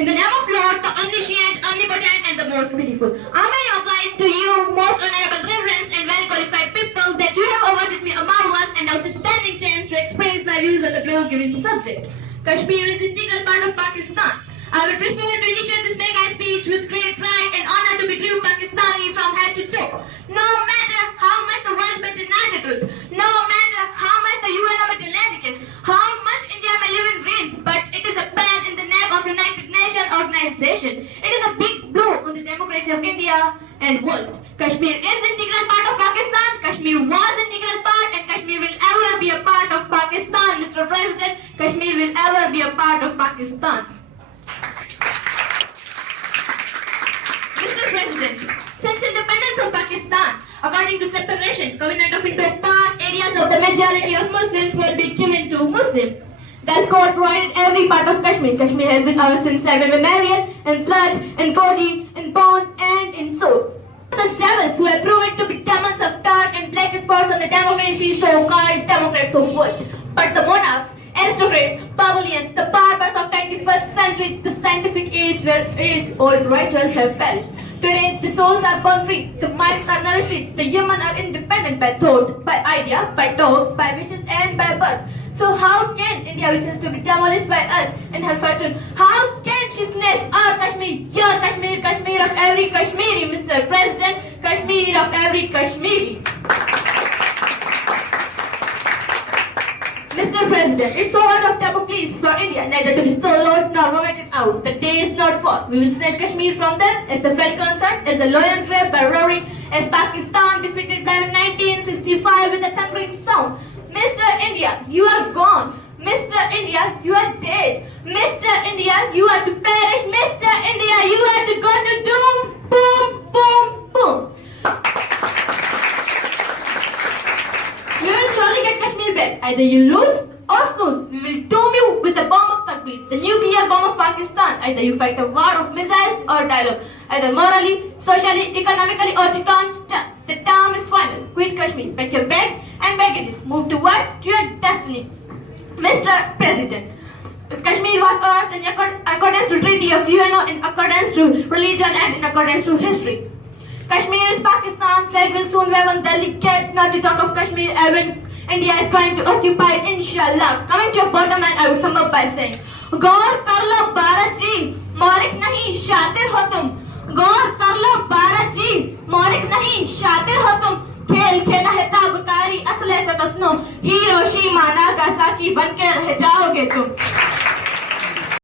In the name of Lord, the omniscient, omnipotent, and the most beautiful, I may apply to you, most honorable reverends and well-qualified people, that you have awarded me a marvelous and outstanding chance to express my views on the below-given subject. Kashmir is an integral part of Pakistan. I would prefer to initiate this mega speech with great pride and honor to be true Pakistani from head to toe. No matter how much the world may deny the truth, no matter how much the UN may deny how much India may live in dreams, but it is a band in the neck of United Nations organization. It is a big blow on the democracy of India and world. Kashmir is an integral part of Pakistan. Kashmir was an integral part, and Kashmir will ever be a part of Pakistan, Mr. President. Kashmir will ever be a part of Pakistan. Mr. President, since independence of Pakistan, according to separation, Covenant of Indo-Pak, areas of the majority of Muslims will be given to Muslims. Thus, God provided every part of Kashmir. Kashmir has been ours since time immemorial, in blood, in body, in bone, and in soul. Such devils who have proven to be demons of dark and black spots on the democracy, so-called democrats of world. But the monarchs, aristocrats, Pavilions, the barbars of 21st century, the scientific age where age-old rituals have perished. Today, the souls are born free, the minds are nourished free, the human are independent by thought, by idea, by talk, by wishes, and by birth. So how can India, which is to be demolished by us in her fortune, how can she snatch our Kashmir, your Kashmir, Kashmir of every Kashmiri, Mr. President, Kashmir of every Kashmiri? Mr. President, it's so out of Damocles for India, neither to be swallowed nor vomited out. The day is not far. We will snatch Kashmir from them as the falcon sun, as the lions grab by roaring, as Pakistan defeated them in 1965 with a thundering sound. Mr. India, you are gone. Mr. India, you are dead. Mr. India, you are to perish. Mr. India, you are to go to doom. Boom, boom, boom. You will surely get Kashmir back. Either you lose or snooze. We will doom you with a bomb of Takbir, the nuclear bomb of Pakistan. Either you fight a war of missiles or dialogue. Either morally, socially, economically, or to count. The term is final. Quit Kashmir. Pack your bag and baggages. Move towards your destiny. Mr. President, Kashmir was ours in accordance to Treaty of UNO, in accordance to religion, and in accordance to history. Kashmir is Pakistan. Flag will soon wave on Delhi gate. Not to talk of Kashmir, when India is going to occupy it, inshallah. Coming to a bottom line, I would sum up by saying, गौर कर लो भारत जी, मौलिक नहीं शातिर हो तुम. गौर कर लो भारत जी, मौलिक नहीं शातिर हो तुम. खेल खेला है ताबकारी असले से तस्नो, हिरोशिमा नागासाकी बनके रह जाओगे तुम.